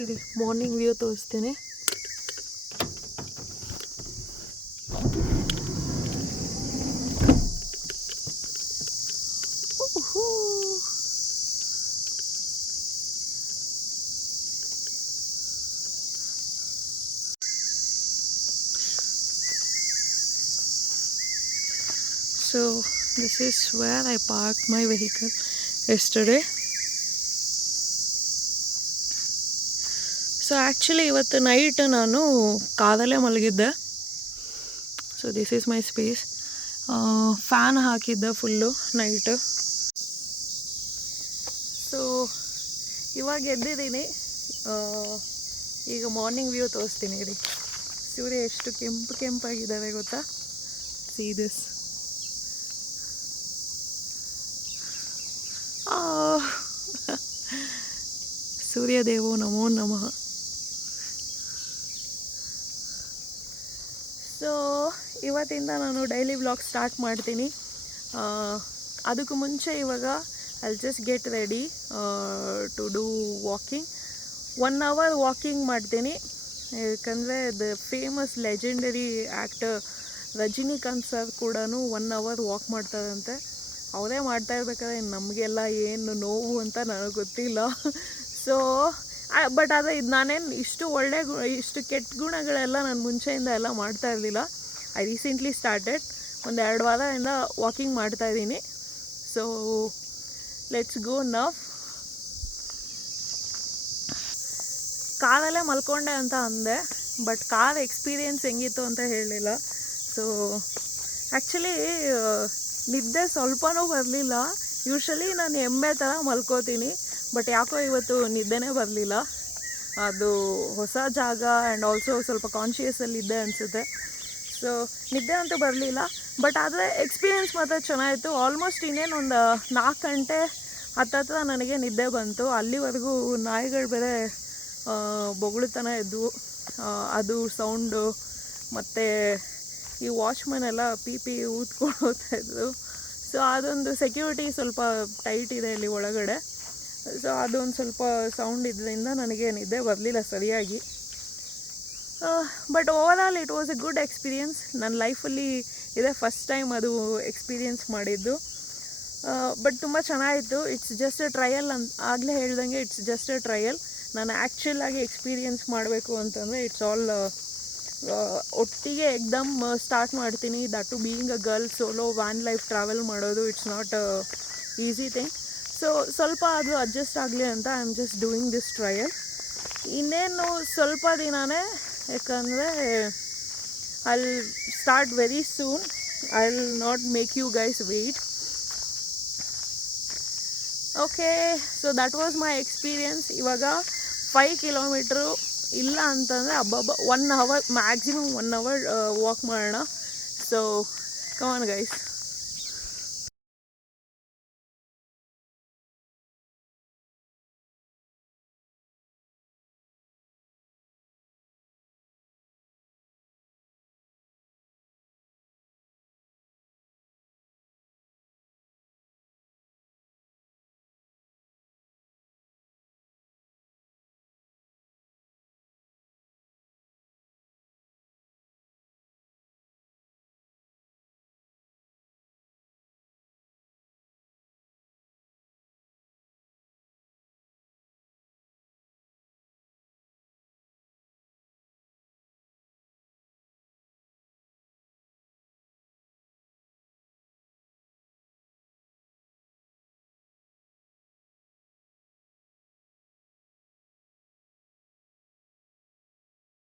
ಇಲ್ಲಿ morning view ತೋರಿಸ್ತೀನಿ. So this is where I parked my vehicle yesterday. So actually ಇವತ್ತು night ನಾನು ಕಾರಲ್ಲೇ ಮಲಗಿದ್ದೆ. So this is my space. Fan ಹಾಕಿದ್ದೆ ಫುಲ್ಲು ನೈಟು. ಸೊ ಇವಾಗ ಎದ್ದಿದ್ದೀನಿ. ಈಗ ಮಾರ್ನಿಂಗ್ ವ್ಯೂ ತೋರಿಸ್ತೀನಿ ರೀ. ಸೂರ್ಯ ಎಷ್ಟು ಕೆಂಪಾಗಿದ್ದಾವೆ ಗೊತ್ತಾ? See this. ಸೂರ್ಯದೇವೋ ನಮೋ ನಮಃ. ಸೊ ಇವತ್ತಿಂದ ನಾನು ಡೈಲಿ ವ್ಲಾಗ್ ಸ್ಟಾರ್ಟ್ ಮಾಡ್ತೀನಿ. ಅದಕ್ಕೂ ಮುಂಚೆ ಇವಾಗ I'll just get ready to do walking. 1 hour walking ಮಾಡ್ತೀನಿ. ಯಾಕಂದರೆ the famous legendary actor Rajinikanth sir ಕೂಡ 1 hour ವಾಕ್ ಮಾಡ್ತಾರಂತೆ. ಅವರೇ ಮಾಡ್ತಾ ಇರ್ಬೇಕಾದ್ರೆ ನಮಗೆಲ್ಲ ಏನು ನೋವು ಅಂತ ನನಗೆ ಗೊತ್ತಿಲ್ಲ. ಸೊ ಬಟ್ ಆದರೆ ಇದು ನಾನೇನು ಇಷ್ಟು ಕೆಟ್ಟ ಗುಣಗಳೆಲ್ಲ ನಾನು ಮುಂಚೆಯಿಂದ ಎಲ್ಲ ಮಾಡ್ತಾ ಇರಲಿಲ್ಲ. I recently started. 1-2 ವಾರದಿಂದ ವಾಕಿಂಗ್ ಮಾಡ್ತಾಯಿದ್ದೀನಿ. So let's go ನವ್. ಕಾರಲ್ಲೇ ಮಲ್ಕೊಂಡೆ ಅಂತ ಅಂದೆ, ಬಟ್ ಕಾರ್ ಎಕ್ಸ್ಪೀರಿಯೆನ್ಸ್ ಹೆಂಗಿತ್ತು ಅಂತ ಹೇಳಲಿಲ್ಲ. ಸೊ ಆ್ಯಕ್ಚುಲಿ ನಿದ್ದೆ ಸ್ವಲ್ಪನೂ ಬರಲಿಲ್ಲ. ಯೂಶ್ವಲಿ ನಾನು ಎಮ್ಮೆ ಥರ ಮಲ್ಕೋತೀನಿ, ಬಟ್ ಯಾಕೋ ಇವತ್ತು ನಿದ್ದೆನೇ ಬರಲಿಲ್ಲ. ಅದು ಹೊಸ ಜಾಗ ಆ್ಯಂಡ್ ಆಲ್ಸೋ ಸ್ವಲ್ಪ ಕಾನ್ಷಿಯಸಲ್ಲಿದ್ದೆ ಅನಿಸುತ್ತೆ. ಸೊ ನಿದ್ದೆ ಅಂತೂ ಬರಲಿಲ್ಲ, ಬಟ್ ಆದರೆ ಎಕ್ಸ್ಪೀರಿಯೆನ್ಸ್ ಮಾತ್ರ ಚೆನ್ನಾಗಿತ್ತು. ಆಲ್ಮೋಸ್ಟ್ ಇನ್ನೇನು ಒಂದು 4 ಗಂಟೆ ಹತ್ತತ್ರ ನನಗೆ ನಿದ್ದೆ ಬಂತು. ಅಲ್ಲಿವರೆಗೂ ನಾಯಿಗಳು ಬೇರೆ ಬೊಗಳುತನ ಇದ್ವು. ಅದು ಸೌಂಡು ಮತ್ತು ಈ ವಾಚ್ಮನ್ ಎಲ್ಲ ಪಿ ಊದ್ಕೊಳ್ತಾಯಿದ್ರು. ಸೊ ಅದೊಂದು ಸೆಕ್ಯೂರಿಟಿ ಸ್ವಲ್ಪ ಟೈಟ್ ಇದೆ ಇಲ್ಲಿ ಒಳಗಡೆ. ಸೊ ಅದೊಂದು ಸ್ವಲ್ಪ ಸೌಂಡ್ ಇದರಿಂದ ನನಗೆ ನಿದ್ದೆ ಬರಲಿಲ್ಲ ಸರಿಯಾಗಿ. But overall it was A good experience. ನನ್ನ ಲೈಫಲ್ಲಿ ಇದೇ ಫಸ್ಟ್ ಟೈಮ್ ಅದು ಎಕ್ಸ್ಪೀರಿಯೆನ್ಸ್ ಮಾಡಿದ್ದು. ಬಟ್ ತುಂಬ ಚೆನ್ನಾಗಿತ್ತು. ಇಟ್ಸ್ ಜಸ್ಟ್ ಎ ಟ್ರಯಲ್ ಅಂತ ಆಗಲೇ ಹೇಳ್ದಂಗೆ. It's just A trial. ನಾನು ಆ್ಯಕ್ಚುಲಾಗಿ ಎಕ್ಸ್ಪೀರಿಯೆನ್ಸ್ ಮಾಡಬೇಕು ಅಂತಂದರೆ ಇಟ್ಸ್ ಆಲ್ ಒಟ್ಟಿಗೆ ಎಕ್ದಮ್ ಸ್ಟಾರ್ಟ್ ಮಾಡ್ತೀನಿ. That to being a girl solo van life travel ಮಾಡೋದು it's not easy thing. So ಸ್ವಲ್ಪ ಅದು ಅಡ್ಜಸ್ಟ್ ಆಗಲಿ ಅಂತ I am just doing this trial. ಇನ್ನೇನು ಸ್ವಲ್ಪ ದಿನವೇ, ಯಾಕಂದರೆ I will start very soon. I will not make you guys wait. Okay, so that was my experience. ಇವಾಗ 5 ಕಿಲೋಮೀಟ್ರು ಇಲ್ಲ ಅಂತಂದರೆ 1 hour ಮ್ಯಾಕ್ಸಿಮಮ್ 1 hour ವಾಕ್ ಮಾಡೋಣ. So come on guys.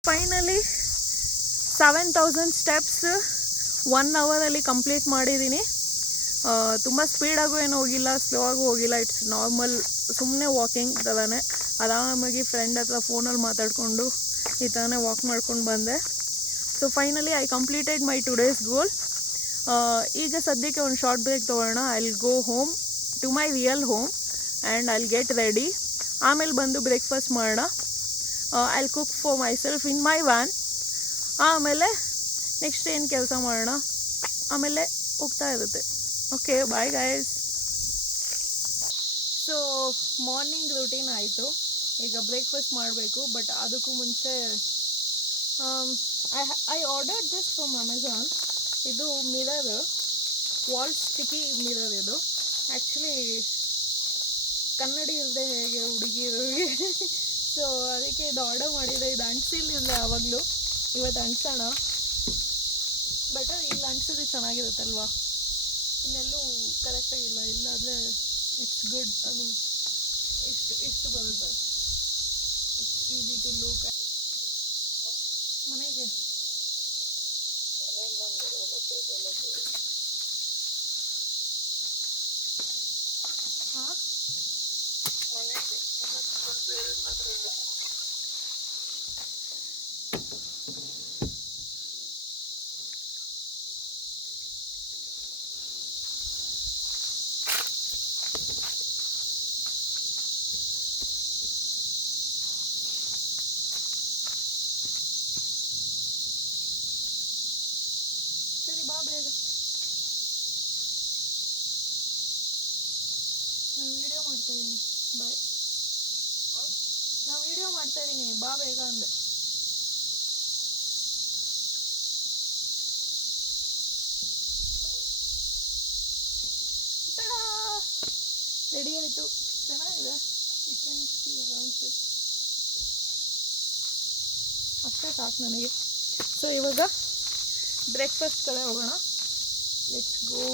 Finally 7000 steps 1 ಅವರಲ್ಲಿ complete ಮಾಡಿದ್ದೀನಿ. ತುಂಬ ಸ್ಪೀಡಾಗೂ ಏನು ಹೋಗಿಲ್ಲ, ಸ್ಲೋ ಆಗೂ ಹೋಗಿಲ್ಲ. ಇಟ್ಸ್ ನಾರ್ಮಲ್, ಸುಮ್ಮನೆ ವಾಕಿಂಗ್ ಥರನೇ. ಆರಾಮಾಗಿ ಫ್ರೆಂಡ್ ಹತ್ರ ಫೋನಲ್ಲಿ ಮಾತಾಡಿಕೊಂಡು ಈ ಥರನೇ ವಾಕ್ ಮಾಡ್ಕೊಂಡು ಬಂದೆ. So finally I completed my today's goal. ಈಗ ಸದ್ಯಕ್ಕೆ ಒಂದು ಶಾರ್ಟ್ ಬ್ರೇಕ್ ತೊಗೊಳ್ಳೋಣ. I will go home to my real home and I will get ready. ಆಮೇಲೆ ಬಂದು ಬ್ರೇಕ್ಫಾಸ್ಟ್ ಮಾಡೋಣ. I will cook for myself in my van. ಆಮೇಲೆ next ಏನು ಕೆಲಸ ಮಾಡೋಣ, ಆಮೇಲೆ ಹೋಗ್ತಾ ಇರುತ್ತೆ. Okay, bye guys. So morning routine ಆಯಿತು. ಈಗ ಬ್ರೇಕ್ಫಾಸ್ಟ್ ಮಾಡಬೇಕು. ಬಟ್ ಅದಕ್ಕೂ ಮುಂಚೆ I ordered this from Amazon. ಇದು ಮಿರರ್, ವಾಲ್ ಸ್ಟಿಕ್ಕಿ ಮಿರರ್. ಇದು ಆ್ಯಕ್ಚುಲಿ ಕನ್ನಡಿ ಇಲ್ಲದೆ ಹೇಗೆ ಹುಡುಗಿಯರಿಗೆ ಸೊ ಅದಕ್ಕೆ ಇದು ಆರ್ಡರ್ ಮಾಡಿದೆ. ಇದು ಅಂಟಿಸಿಲ್ಲ ಯಾವಾಗಲೂ, ಇವತ್ತು ಅಂಟಿಸೋಣ. ಬೆಟರ್ ಇಲ್ಲಿ ಅಂಟಿಸಿದ್ರೆ ಚೆನ್ನಾಗಿರುತ್ತಲ್ವಾ, ಇನ್ನೆಲ್ಲೂ ಕರೆಕ್ಟಾಗಿಲ್ಲ. ಇಲ್ಲಾದರೆ ಇಟ್ಸ್ ಗುಡ್. ಐ ಮೀನ್ ಇಷ್ಟು ಬರುತ್ತೆ. It's easy to look. ಮನೆಗೆ ಹಾಂ ಸರಿ, ಬಾ ಬೇಗ. ನಾನು ವಿಡಿಯೋ ಮಾಡ್ತಾಯಿದ್ದೀನಿ, ಬಾಯ್. ನಾನು ವಿಡಿಯೋ ಮಾಡ್ತಾಯಿದ್ದೀನಿ, ಬಾ ಬೇಗ ಅಂದೆ. ರೆಡಿ ಆಯಿತು, ಚೆನ್ನಾಗಿದೆ. You can see around it. ಅಷ್ಟೇ ಸಾಕು ನನಗೆ. ಸೊ ಇವಾಗ ಬ್ರೇಕ್ಫಾಸ್ಟ್ ಕಡೆ ಹೋಗೋಣ. Let's go.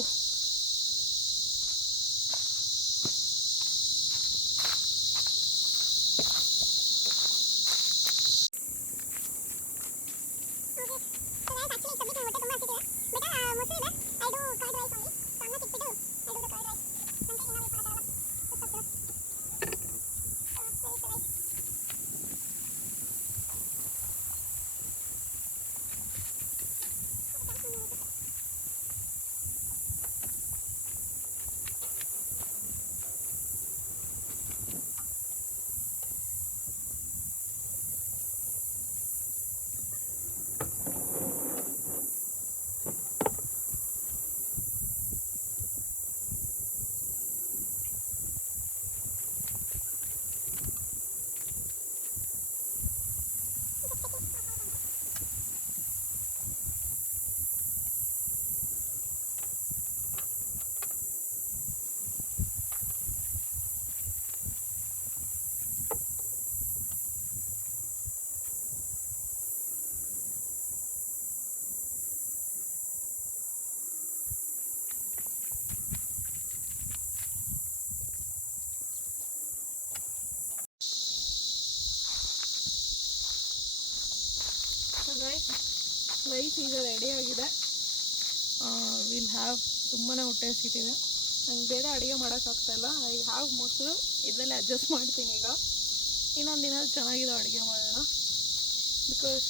ರೈಸ್ ಈಗ ರೆಡಿ ಆಗಿದೆ. ವಿಲ್ ಹ್ಯಾವ್ ತುಂಬಾ ಹೊಟ್ಟೆ ಹಸಿತಿದೆ. ನಂಗೆ ಬೇರೆ ಅಡುಗೆ ಮಾಡೋಕ್ಕಾಗ್ತಾಯಿಲ್ಲ. ಐ ಹ್ಯಾವ್ ಮೊಸರು, ಇದರಲ್ಲೇ ಅಡ್ಜಸ್ಟ್ ಮಾಡ್ತೀನಿ. ಈಗ ಇನ್ನೊಂದು ದಿನ ಚೆನ್ನಾಗಿದೆ ಅಡುಗೆ ಮಾಡೋಣ. ಬಿಕಾಸ್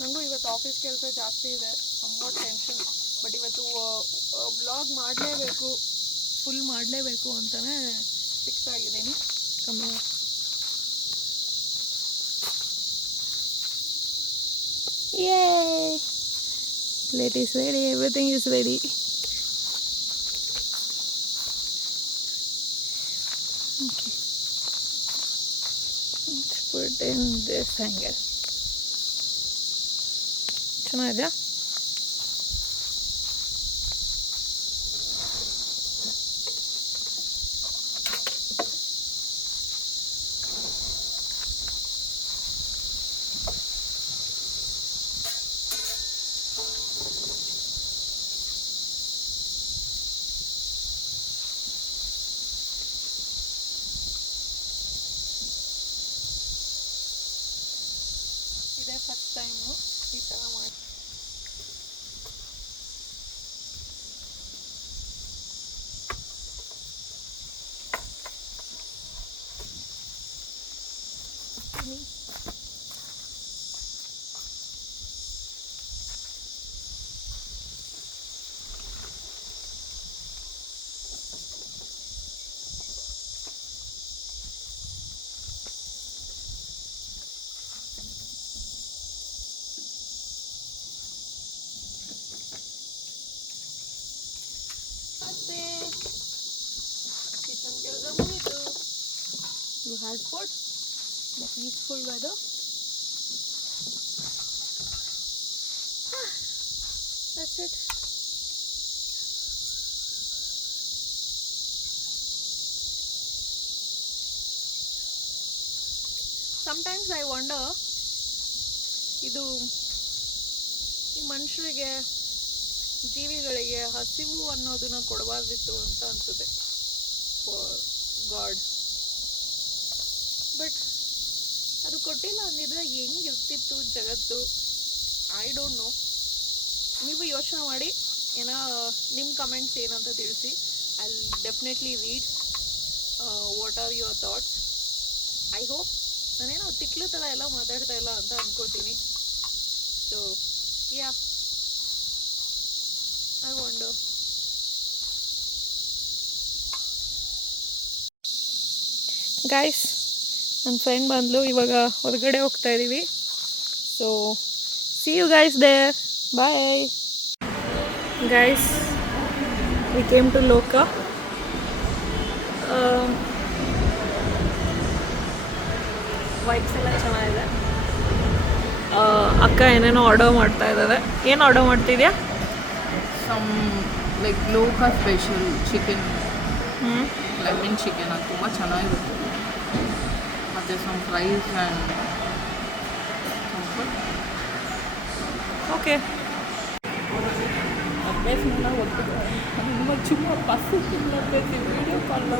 ನನಗೂ ಇವತ್ತು ಆಫೀಸ್ ಕೆಲಸ ಜಾಸ್ತಿ ಇದೆ, ಸಂವಾಟ್ ಟೆನ್ಷನ್. ಬಟ್ ಇವತ್ತು ವ್ಲಾಗ್ ಮಾಡಲೇಬೇಕು, ಫುಲ್ ಮಾಡಲೇಬೇಕು ಅಂತಲೇ ಫಿಕ್ಸ್ ಆಗಿದ್ದೀನಿ. ಕಮ್ಮಿ Yay! Plate is ready, everything is ready. Okay. Let's put in this angle. ಚೆನ್ನಾಗಿದೆ. ಇದೇ ಫಸ್ಟ್ ಟೈಮು ಈ ಥರ ಮಾಡಿ. You had food? The peaceful weather. That's it. Sometimes I wonder, ಇದು ಈ ಮನುಷ್ಯರಿಗೆ ಜೀವಿಗಳಿಗೆ ಹಸಿವು ಅನ್ನೋದನ್ನ ಕೊಡಬಾರ್ದಿತ್ತು ಅಂತ ಅನ್ಸುತ್ತೆ ಫಾರ್ ಗಾಡ್. ಬಟ್ ಅದು ಕೊಟ್ಟಿಲ್ಲ ಅಂದಿದ್ರೆ ಹೆಂಗಿರ್ತಿತ್ತು ಜಗತ್ತು, ಐ ಡೋಂಟ್ ನೋ. ನೀವು ಯೋಚನೆ ಮಾಡಿ, ಏನೋ ನಿಮ್ಮ ಕಮೆಂಟ್ಸ್ ಏನಂತ ತಿಳಿಸಿ. I will definitely read what are your thoughts. I hope ನಾನೇನೋ ತಿಕ್ಲು ಥರ ಎಲ್ಲ ಮಾತಾಡ್ತಾ ಇಲ್ಲ ಅಂತ ಅನ್ಕೋತೀನಿ. So yeah, I wonder. Guys, ನನ್ನ ಫ್ರೆಂಡ್ ಬಂದ್ಲು, ಇವಾಗ ಹೊರಗಡೆ ಹೋಗ್ತಾ ಇದ್ದೀವಿ. So see you guys there, bye. Guys, we came to ಲೋಕ. ವೈಬ್ಸ್ ಎಲ್ಲ ಚೆನ್ನಾಗಿದೆ. ಅಕ್ಕ ಏನೇನೋ ಆರ್ಡರ್ ಮಾಡ್ತಾ ಇದ್ದಾರೆ. ಏನು ಆರ್ಡರ್ ಮಾಡ್ತಿದ್ಯಾ? ಸಮ್ ಲೈಕ್ ಲೋಕ ಸ್ಪೆಷಲ್ ಚಿಕನ್, ಲೆಮನ್ ಚಿಕನ್, ಅದು ತುಂಬ ಚೆನ್ನಾಗಿರುತ್ತೆ. ಮತ್ತು ಸಮ್ ಫ್ರೈಸ್ ಆ್ಯಂಡ್ ಓಕೆ. ಅಭ್ಯಾಸ ಒಟ್ಟಿಗೆ ತುಂಬ ಚುಮ್ಮ ಪಸ್ಸು ತಿನ್ನಬೇಕು, ವಿಡಿಯೋ ಕಾಲ್